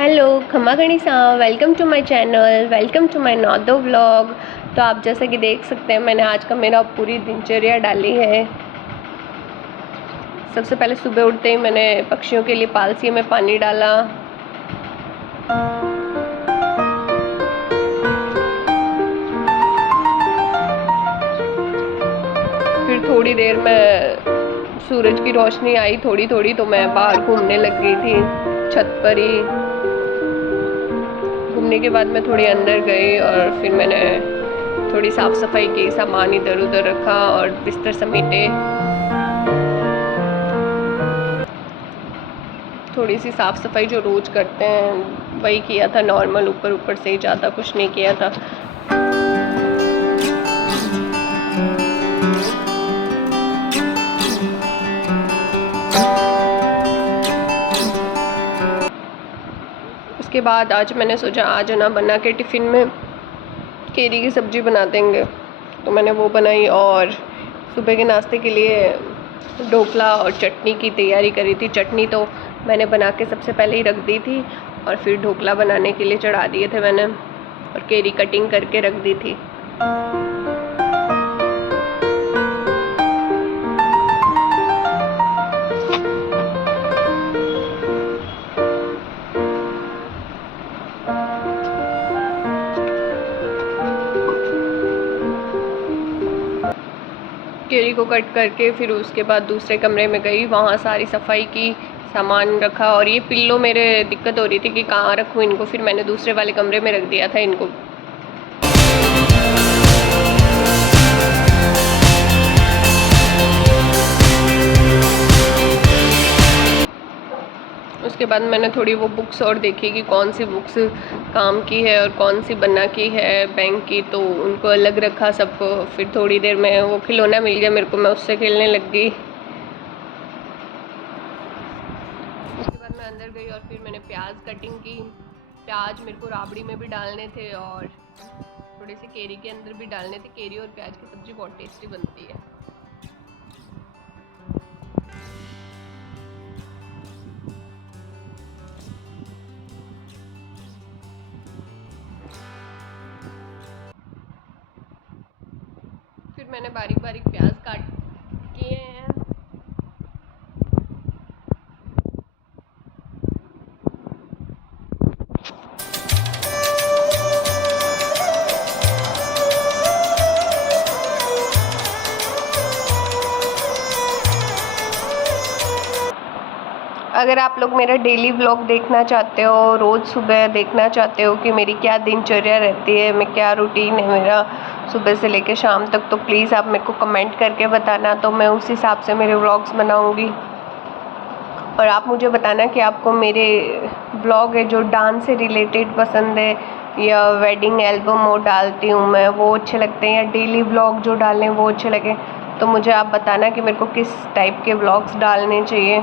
Hello खम्मा गणिसा, welcome to my channel, welcome to my नॉदो व्लॉग। तो आप जैसा कि देख सकते हैं, मैंने आज का मेरा पूरी दिनचर्या डाली है। सबसे पहले सुबह उठते ही मैंने पक्षियों के लिए पालसी में पानी डाला। फिर थोड़ी देर में सूरज की रोशनी आई थोड़ी थोड़ी, तो मैं बाहर घूमने लग गई थी छत पर ही। घूमने के बाद मैं थोड़ी अंदर गई और फिर मैंने थोड़ी साफ सफाई की, सामान इधर उधर रखा और बिस्तर समेटे। थोड़ी सी साफ सफाई जो रोज करते हैं वही किया था, नॉर्मल ऊपर ऊपर से, ज़्यादा कुछ नहीं किया था। उसके बाद आज मैंने सोचा आज ना बना के टिफ़िन में केरी की सब्ज़ी बना देंगे, तो मैंने वो बनाई। और सुबह के नाश्ते के लिए ढोकला और चटनी की तैयारी करी थी। चटनी तो मैंने बना के सबसे पहले ही रख दी थी और फिर ढोकला बनाने के लिए चढ़ा दिए थे मैंने, और केरी कटिंग करके रख दी थी। केरी को कट करके फिर उसके बाद दूसरे कमरे में गई, वहाँ सारी सफाई की, सामान रखा। और ये पिल्लो मेरे दिक्कत हो रही थी कि कहाँ रखूँ इनको, फिर मैंने दूसरे वाले कमरे में रख दिया था इनको। उसके बाद मैंने थोड़ी वो बुक्स और देखी कि कौन सी बुक्स काम की है और कौन सी बना की है बैंक की, तो उनको अलग रखा सबको। फिर थोड़ी देर में वो खिलौना मिल गया मेरे को, मैं उससे खेलने लग गई। उसके बाद मैं अंदर गई और फिर मैंने प्याज कटिंग की। प्याज मेरे को राबड़ी में भी डालने थे और थोड़े से केरी के अंदर भी डालने थे। केरी और प्याज की सब्ज़ी बहुत टेस्टी बनती है। फिर मैंने बारीक बारीक प्याज काट किए हैं। अगर आप लोग मेरा डेली व्लॉग देखना चाहते हो, रोज़ सुबह देखना चाहते हो कि मेरी क्या दिनचर्या रहती है, मैं क्या रूटीन है मेरा सुबह से लेकर शाम तक, तो प्लीज़ आप मेरे को कमेंट करके बताना, तो मैं उस हिसाब से मेरे व्लॉग्स बनाऊंगी। और आप मुझे बताना कि आपको मेरे व्लॉग है जो डांस से रिलेटेड पसंद है, या वेडिंग एल्बम वो डालती हूँ मैं, वो अच्छे लगते हैं, या डेली व्लॉग जो डालें वो अच्छे लगे। तो मुझे आप बताना कि मेरे को किस टाइप के व्लॉग्स डालने चाहिए।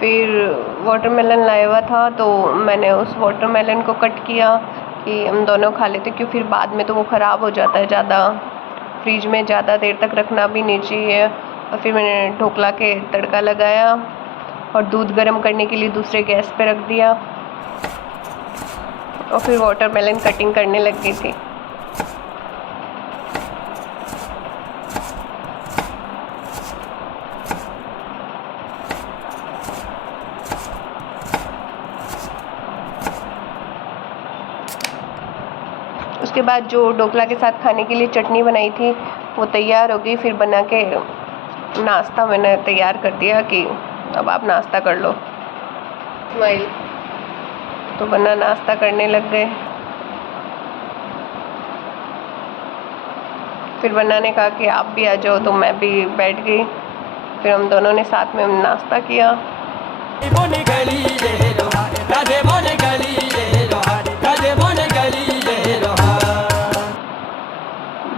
फिर वाटरमेलन लाया हुआ था, तो मैंने उस वाटरमेलन को कट किया कि हम दोनों खा लेते, क्योंकि फिर बाद में तो वो ख़राब हो जाता है। ज़्यादा फ्रिज में ज़्यादा देर तक रखना भी नहीं चाहिए। और फिर मैंने ढोकला के तड़का लगाया और दूध गर्म करने के लिए दूसरे गैस पे रख दिया, और फिर वाटरमेलन कटिंग करने लग गई थी। उसके बाद जो ढोकला के साथ खाने के लिए चटनी बनाई थी वो तैयार हो गई। फिर बना के नाश्ता मैंने तैयार कर दिया कि अब आप नाश्ता कर लो। स्माइल। तो बना नाश्ता करने लग गए। फिर बन्ना ने कहा कि आप भी आ जाओ, तो मैं भी बैठ गई। फिर हम दोनों ने साथ में नाश्ता किया।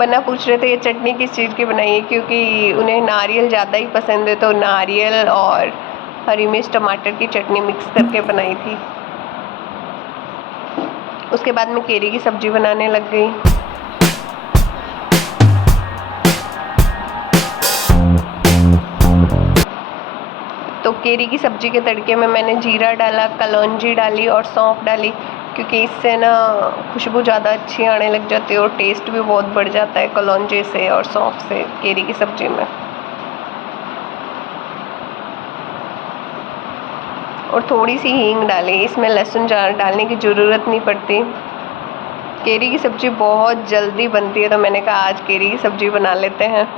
बन्ना पूछ रहे थे ये चटनी किस चीज़ की बनाई है, क्योंकि उन्हें नारियल ज़्यादा ही पसंद है, तो नारियल और हरी मिर्च टमाटर की चटनी मिक्स करके बनाई थी। उसके बाद मैं केरी की सब्ज़ी बनाने लग गई। तो केरी की सब्ज़ी के तड़के में मैंने जीरा डाला, कलौंजी डाली और सौंफ डाली, क्योंकि इससे ना खुशबू ज़्यादा अच्छी आने लग जाती है और टेस्ट भी बहुत बढ़ जाता है कलौंजी से और सौंफ से केरी की सब्ज़ी में। और थोड़ी सी हींग डाली, इसमें लहसुन डालने की ज़रूरत नहीं पड़ती। केरी की सब्ज़ी बहुत जल्दी बनती है, तो मैंने कहा आज केरी की सब्ज़ी बना लेते हैं।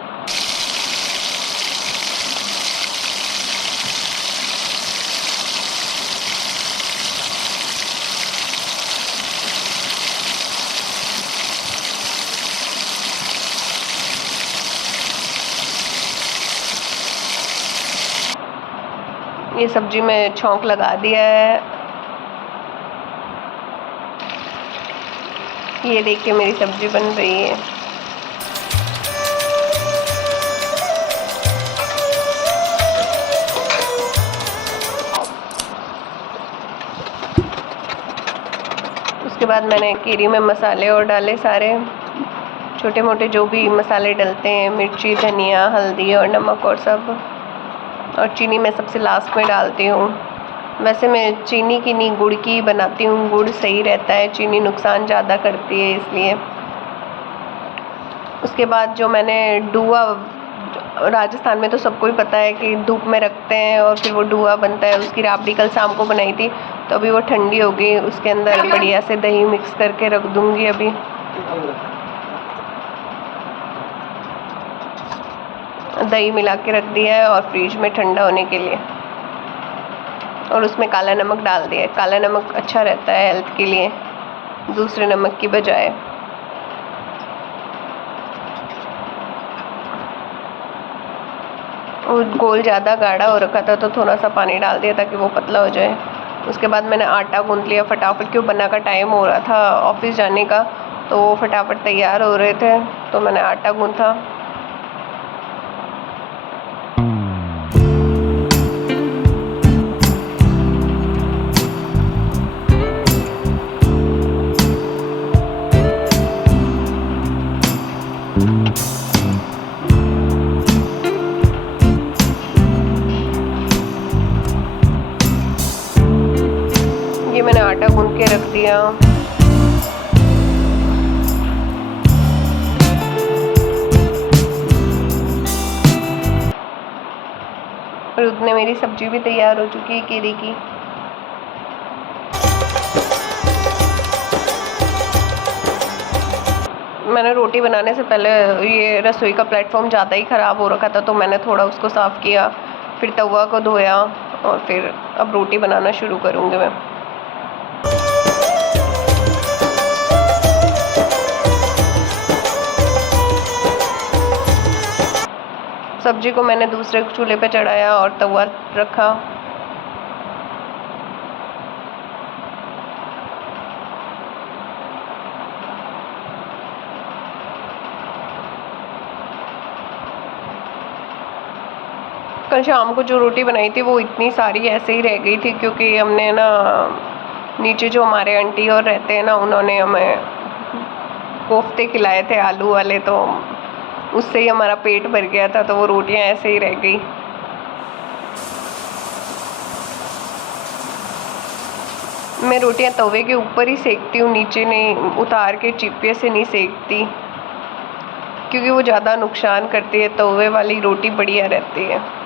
ये सब्ज़ी में छौंक लगा दिया है। ये देखिए मेरी सब्ज़ी बन रही है। उसके बाद मैंने केरी में मसाले और डाले सारे छोटे मोटे जो भी मसाले डलते हैं, मिर्ची, धनिया, हल्दी और नमक और सब। और चीनी मैं सबसे लास्ट में डालती हूँ। वैसे मैं चीनी की नहीं गुड़ की बनाती हूँ, गुड़ सही रहता है, चीनी नुकसान ज़्यादा करती है इसलिए। उसके बाद जो मैंने डुआ, राजस्थान में तो सबको ही पता है कि धूप में रखते हैं और फिर वो डुआ बनता है, उसकी राबड़ी कल शाम को बनाई थी, तो अभी वो ठंडी हो गई। उसके अंदर बढ़िया से दही मिक्स करके रख दूँगी अभी। दही मिला के रख दिया है और फ्रिज में ठंडा होने के लिए। और उसमें काला नमक डाल दिया है। काला नमक अच्छा रहता है हेल्थ के लिए दूसरे नमक की बजाय। और घोल ज़्यादा गाढ़ा हो रखा था तो थोड़ा सा पानी डाल दिया ताकि वो पतला हो जाए। उसके बाद मैंने आटा गूंथ लिया फटाफट, क्यों बना का टाइम हो रहा था ऑफिस जाने का, तो वो फटाफट तैयार हो रहे थे, तो मैंने आटा गूंथा। ये मैंने आटा गूंथ के रख दिया। और उतने मेरी सब्जी भी तैयार हो चुकी है केरी की। मैंने रोटी बनाने से पहले ये रसोई का प्लेटफॉर्म ज़्यादा ही ख़राब हो रखा था, तो मैंने थोड़ा उसको साफ़ किया, फिर तवा को धोया और फिर अब रोटी बनाना शुरू करूँगी मैं। सब्जी को मैंने दूसरे चूल्हे पे चढ़ाया और तवा रखा। कल शाम को जो रोटी बनाई थी वो इतनी सारी ऐसे ही रह गई थी, क्योंकि हमने ना नीचे जो हमारे आंटी और रहते हैं ना, उन्होंने हमें कोफ्ते खिलाए थे आलू वाले, तो उससे ही हमारा पेट भर गया था, तो वो रोटियां ऐसे ही रह गई। मैं रोटियां तवे के ऊपर ही सेकती हूँ, नीचे नहीं, उतार के चिप्पे से नहीं सेकती, क्योंकि वो ज़्यादा नुकसान करती है। तवे वाली रोटी बढ़िया रहती है।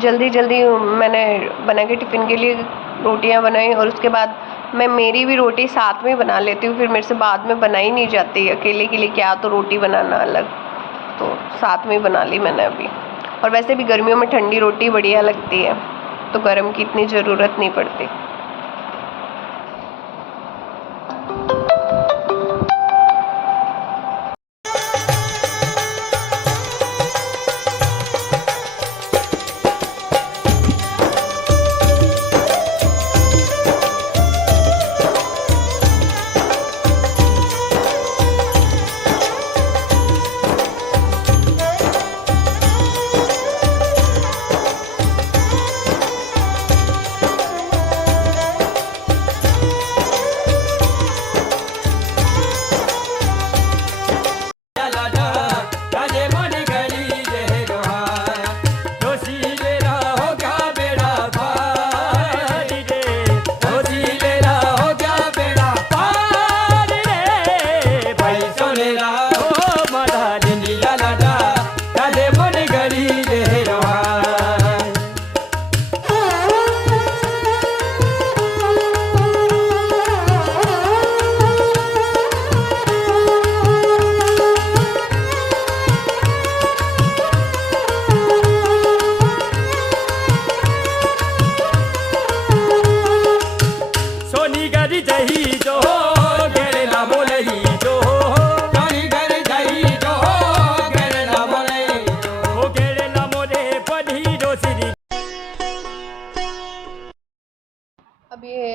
जल्दी जल्दी मैंने बना के टिफ़िन के लिए रोटियां बनाई, और उसके बाद मैं मेरी भी रोटी साथ में बना लेती हूँ, फिर मेरे से बाद में बनाई नहीं जाती अकेले के लिए, क्या तो रोटी बनाना अलग, तो साथ में बना ली मैंने अभी। और वैसे भी गर्मियों में ठंडी रोटी बढ़िया लगती है, तो गर्म की इतनी ज़रूरत नहीं पड़ती।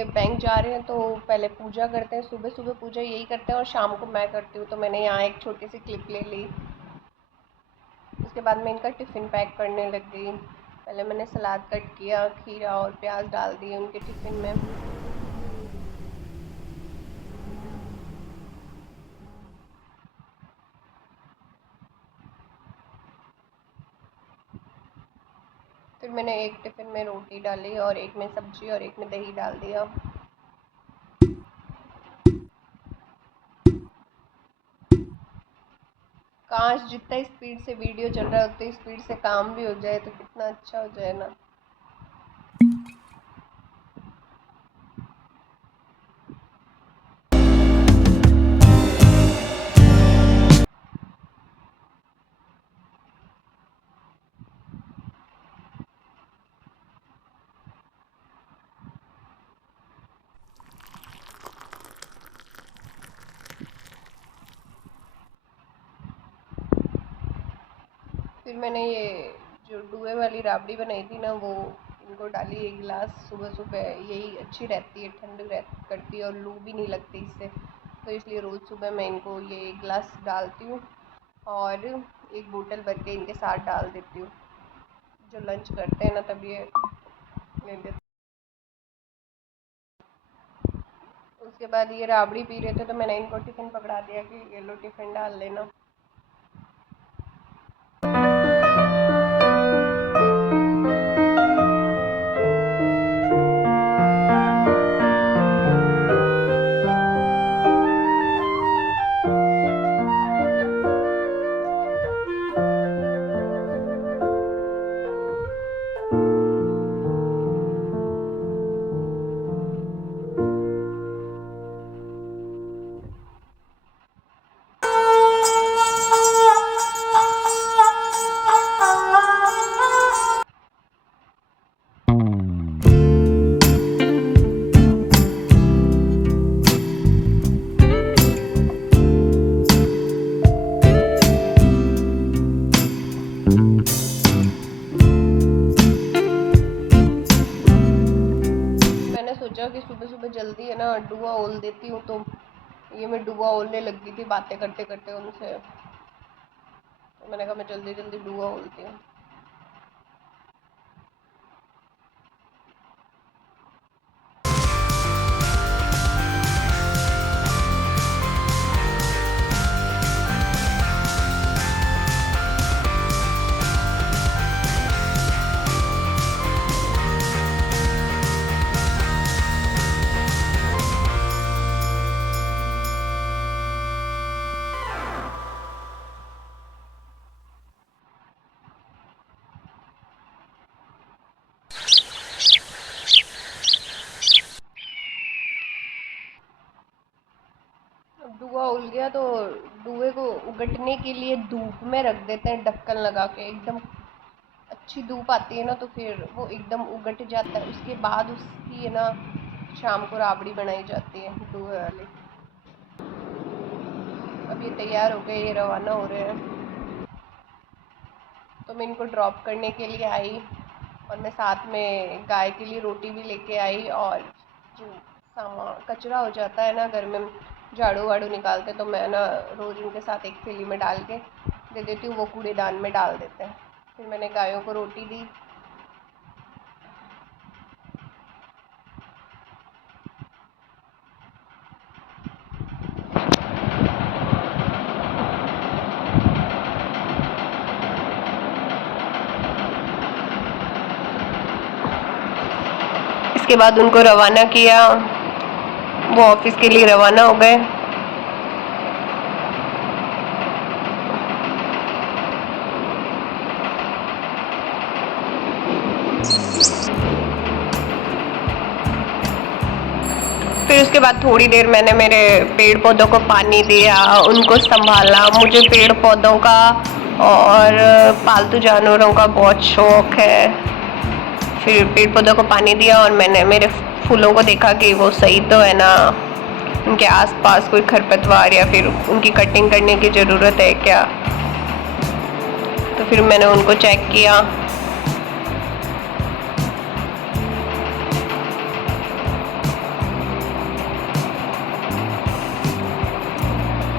ये बैंक जा रहे हैं तो पहले पूजा करते हैं, सुबह सुबह पूजा यही करते हैं और शाम को मैं करती हूँ। तो मैंने यहाँ एक छोटी सी क्लिप ले ली। उसके बाद मैं इनका टिफ़िन पैक करने लग गई। पहले मैंने सलाद कट किया, खीरा और प्याज डाल दिए उनके टिफ़िन में। फिर मैंने एक टिफ़िन में रोटी डाली और एक में सब्जी और एक में दही डाल दिया। काश जितना स्पीड से वीडियो चल रहा है उतनी स्पीड से काम भी हो जाए तो कितना अच्छा हो जाए ना। फिर मैंने ये जो डुए वाली राबड़ी बनाई थी ना, वो इनको डाली एक गिलास। सुबह सुबह यही अच्छी रहती है, ठंड करती है और लू भी नहीं लगती इससे। तो इसलिए रोज़ सुबह मैं इनको ये एक गिलास डालती हूँ और एक बोतल भर के इनके साथ डाल देती हूँ। जो लंच करते हैं ना तब ये ले लेते। उसके बाद ये राबड़ी पी रहे थे तो मैंने इनको टिफ़िन पकड़ा दिया कि ये लो टिफ़िन डाल लेना। सोचा कि सुबह सुबह जल्दी है ना डुआ ओल देती हूँ। तो ये मैं डुआ ओलने लग गई थी बातें करते करते उनसे। तो मैंने कहा मैं जल्दी जल्दी डुआ ओलती हूँ। डुआ उल गया तो डुए को उगटने के लिए धूप में रख देते हैं ढक्कन लगा के। एकदम अच्छी धूप आती है ना तो फिर वो एकदम उगट जाता है। उसके बाद उसकी है ना शाम को राबड़ी बनाई जाती है डुए वाली। अब ये तैयार हो गए, ये रवाना हो रहे हैं। तो मैं इनको ड्रॉप करने के लिए आई और मैं साथ में गाय के लिए रोटी भी लेके आई। और जो सामान कचरा हो जाता है ना घर में, झाड़ू वाड़ू निकालते तो मैं ना रोज़ उनके साथ एक थैली में डाल के दे देती हूँ, वो कूड़ेदान में डाल देते हैं। फिर मैंने गायों को रोटी दी। इसके बाद उनको रवाना किया, वो ऑफिस के लिए रवाना हो गए। फिर उसके बाद थोड़ी देर मैंने मेरे पेड़ पौधों को पानी दिया, उनको संभाला। मुझे पेड़ पौधों का और पालतू जानवरों का बहुत शौक है। फिर पेड़ पौधों को पानी दिया और मैंने मेरे फूलों को देखा कि वो सही तो है ना, उनके आसपास कोई खरपतवार या फिर उनकी कटिंग करने की ज़रूरत है क्या। तो फिर मैंने उनको चेक किया।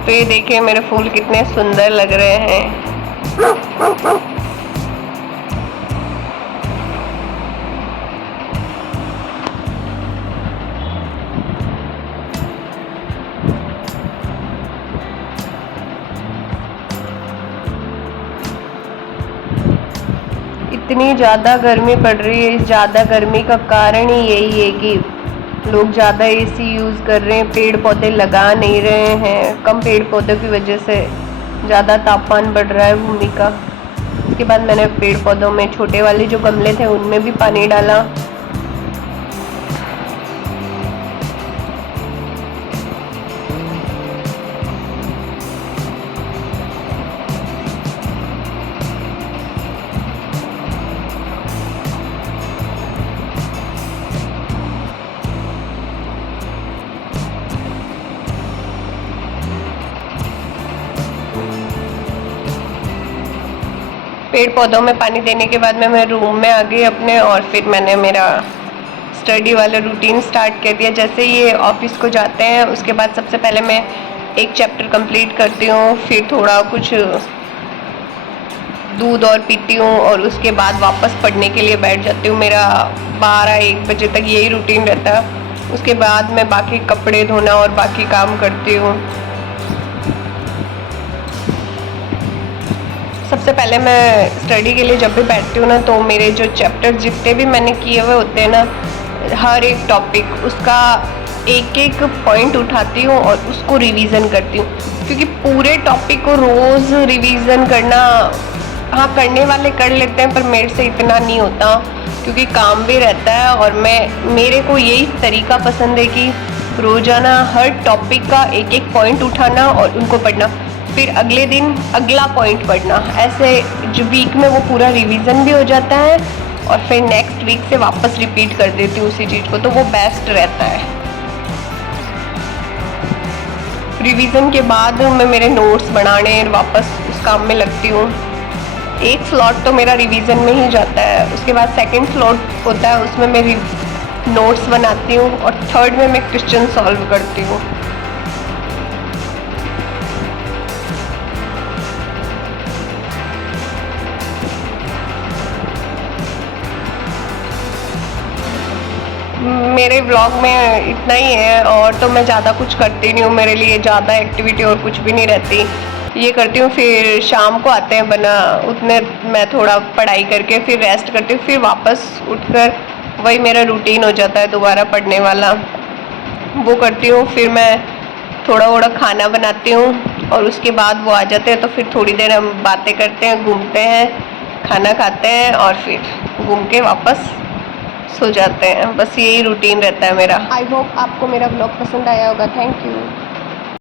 तो ये देखिए मेरे फूल कितने सुंदर लग रहे हैं। इतनी ज़्यादा गर्मी पड़ रही है, इस ज़्यादा गर्मी का कारण ही यही है कि लोग ज़्यादा एसी यूज़ कर रहे हैं, पेड़ पौधे लगा नहीं रहे हैं। कम पेड़ पौधों की वजह से ज़्यादा तापमान बढ़ रहा है भूमि का। उसके बाद मैंने पेड़ पौधों में छोटे वाले जो गमले थे उनमें भी पानी डाला। पेड़ पौधों में पानी देने के बाद मैं रूम में आ गई अपने, और फिर मैंने मेरा स्टडी वाला रूटीन स्टार्ट कर दिया। जैसे ये ऑफिस को जाते हैं उसके बाद सबसे पहले मैं एक चैप्टर कंप्लीट करती हूँ, फिर थोड़ा कुछ दूध और पीती हूँ और उसके बाद वापस पढ़ने के लिए बैठ जाती हूँ। मेरा 12-1 बजे तक यही रूटीन रहता है। उसके बाद मैं बाकी कपड़े धोना और बाकी काम करती हूँ। सबसे पहले मैं स्टडी के लिए जब भी बैठती हूँ ना, तो मेरे जो चैप्टर जितने भी मैंने किए हुए होते हैं ना, हर एक टॉपिक उसका एक एक पॉइंट उठाती हूँ और उसको रिवीजन करती हूँ। क्योंकि पूरे टॉपिक को रोज़ रिवीजन करना, हाँ करने वाले कर लेते हैं पर मेरे से इतना नहीं होता, क्योंकि काम भी रहता है। और मेरे को यही तरीका पसंद है कि रोज़ाना हर टॉपिक का एक एक पॉइंट उठाना और उनको पढ़ना, फिर अगले दिन अगला पॉइंट पढ़ना। ऐसे जो वीक में वो पूरा रिवीजन भी हो जाता है और फिर नेक्स्ट वीक से वापस रिपीट कर देती हूँ उसी चीज़ को, तो वो बेस्ट रहता है। रिवीजन के बाद मैं मेरे नोट्स बनाने वापस उस काम में लगती हूँ। एक स्लॉट तो मेरा रिवीजन में ही जाता है, उसके बाद सेकंड स्लॉट होता है उसमें मैं नोट्स बनाती हूँ, और थर्ड में मैं क्वेश्चन सॉल्व करती हूँ। मेरे व्लॉग में इतना ही है, और तो मैं ज़्यादा कुछ करती नहीं हूँ। मेरे लिए ज़्यादा एक्टिविटी और कुछ भी नहीं रहती। ये करती हूँ, फिर शाम को आते हैं बना, उतने मैं थोड़ा पढ़ाई करके फिर रेस्ट करती हूँ, फिर वापस उठकर वही मेरा रूटीन हो जाता है दोबारा पढ़ने वाला, वो करती हूँ। फिर मैं थोड़ा खाना बनाती हूँ और उसके बाद वो आ जाते हैं, तो फिर थोड़ी देर हम बातें करते हैं, घूमते हैं, खाना खाते हैं और फिर घूम के वापस सो जाते हैं। बस यही रूटीन रहता है मेरा। आई होप आपको मेरा ब्लॉग पसंद आया होगा। Thank you.